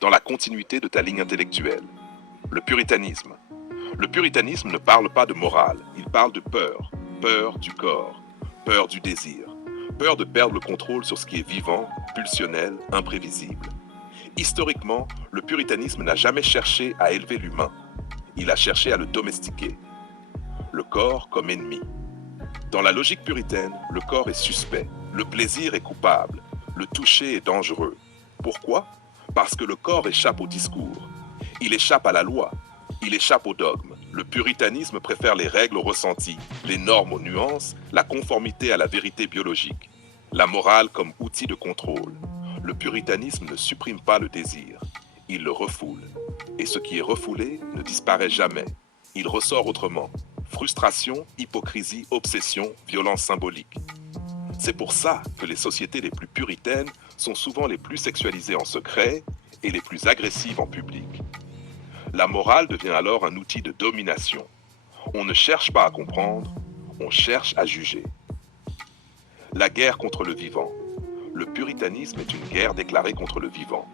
dans la continuité de ta ligne intellectuelle. Le puritanisme. Le puritanisme ne parle pas de morale, il parle de peur. Peur du corps, peur du désir, peur de perdre le contrôle sur ce qui est vivant, pulsionnel, imprévisible. Historiquement, le puritanisme n'a jamais cherché à élever l'humain, il a cherché à le domestiquer. Le corps comme ennemi. Dans la logique puritaine, le corps est suspect, le plaisir est coupable, le toucher est dangereux. Pourquoi? Parce que le corps échappe au discours, il échappe à la loi, il échappe au dogme. Le puritanisme préfère les règles aux ressentis, les normes aux nuances, la conformité à la vérité biologique, la morale comme outil de contrôle. Le puritanisme ne supprime pas le désir, il le refoule. Et ce qui est refoulé ne disparaît jamais, il ressort autrement. Frustration, hypocrisie, obsession, violence symbolique. C'est pour ça que les sociétés les plus puritaines sont souvent les plus sexualisées en secret et les plus agressives en public. La morale devient alors un outil de domination. On ne cherche pas à comprendre, on cherche à juger. La guerre contre le vivant. Le puritanisme est une guerre déclarée contre le vivant,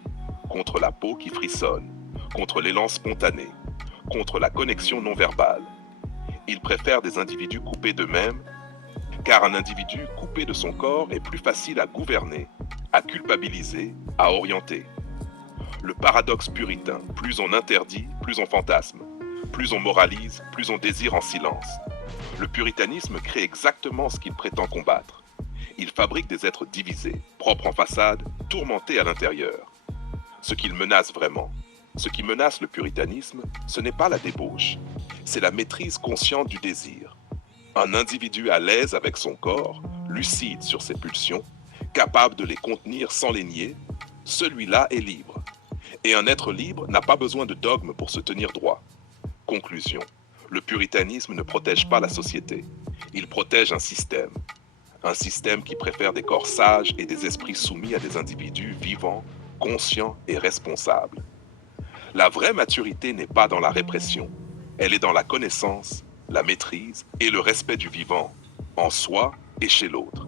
contre la peau qui frissonne, contre l'élan spontané, contre la connexion non verbale. Il préfère des individus coupés d'eux-mêmes, car un individu coupé de son corps est plus facile à gouverner, à culpabiliser, à orienter. Le paradoxe puritain, plus on interdit, plus on fantasme. Plus on moralise, plus on désire en silence. Le puritanisme crée exactement ce qu'il prétend combattre. Il fabrique des êtres divisés, propres en façade, tourmentés à l'intérieur. Ce qu'il menace vraiment, ce qui menace le puritanisme, ce n'est pas la débauche, c'est la maîtrise consciente du désir. Un individu à l'aise avec son corps, lucide sur ses pulsions, capable de les contenir sans les nier, celui-là est libre. Et un être libre n'a pas besoin de dogme pour se tenir droit. Conclusion. Le puritanisme ne protège pas la société. Il protège un système. Un système qui préfère des corps sages et des esprits soumis à des individus vivants, conscients et responsables. La vraie maturité n'est pas dans la répression. Elle est dans la connaissance, la maîtrise et le respect du vivant, en soi et chez l'autre.